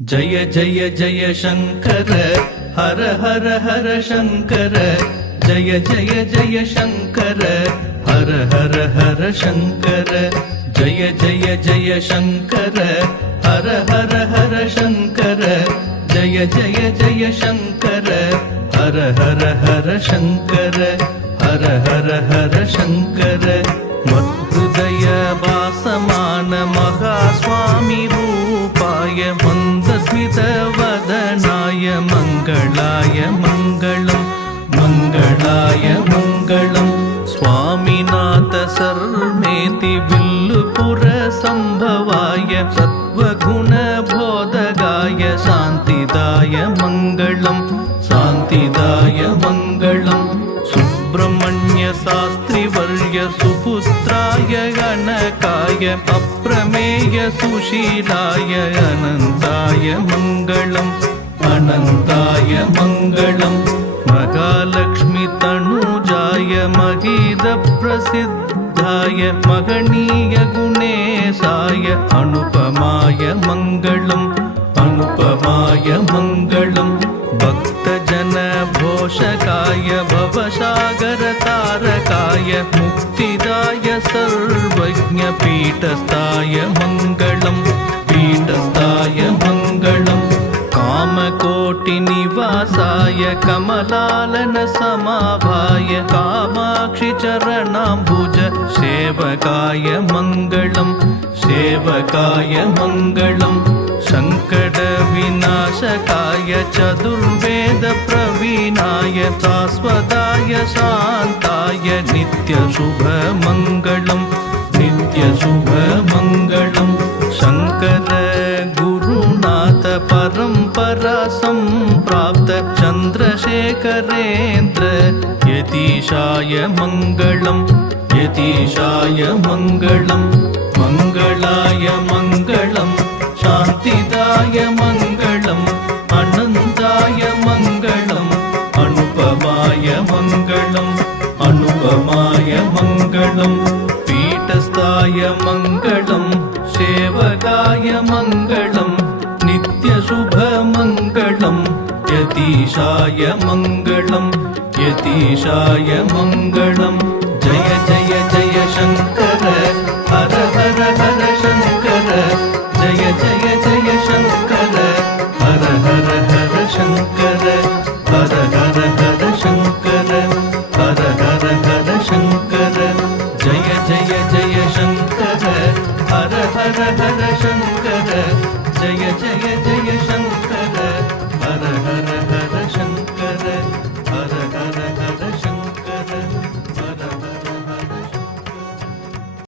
जय जय जय शङ्कर हर हर हर शङ्कर जय जय जय शङ्कर हर हर हर शङ्कर जय जय जय शङ्कर हर हर हर शङ्कर जय जय जय शङ्कर हर हर हर शङ्कर हर हर हर शङ्कर मद्हृदय சமுதாய மங்களம். சுவாமிநாத சர்மேதி வில்லுபுர சம்பவாய சத்வகுண போதகாய சாந்திதாய மங்களம். சாந்திதாய மங்களம். சுப்பிரமணிய சாஸ்திரி வர்ய சுபுத்திராய கனகாய அப்பிரமேய சுஷீலாய அனந்தாய மங்களம். அனந்தாய மங்களம். மகாலட்சுமி तनुजाय महीदप्रसिद्धाय महनीय गुणेशाय अनुपमाय मङ्गलम् अनुपमाय मङ्गलम् भक्तजन भोषकाय भवसागरतारकाय मुक्तिदाय सर्वज्ञपीठस्थाय मङ्गलम् पीठस्थाय कमलालन समाभाय कामाक्षि चरणाम्बुज सेवकाय मङ्गलम् सेवकाय मङ्गलम् सङ्कटविनाशकाय चतुर्वेदप्रवीणाय शाश्वताय शान्ताय नित्यशुभमङ्गलम् नित्यशुभमङ्गलम् शङ्कर கரேந்திர யதீஷாய மங்களம் யதீஷாய மங்களம் மங்களாய மங்களம் சாந்திதாய மங்களம் அனந்தாய மங்களம் அனுபமாய மங்களம் அனுபமாய மங்களம் பீட்டஸ்தாய மங்களம் சேவகாய மங்களம் यतीशाय मङ्गलम् यतीशाय मङ्गलम् जय जय जय शङ्कर हर हर हर शङ्कर जय जय जय शङ्कर हर हर हर शङ्कर हर हर हर शङ्कर हर हर हर शङ्कर जय जय जय शङ्कर हर हर हर शङ्कर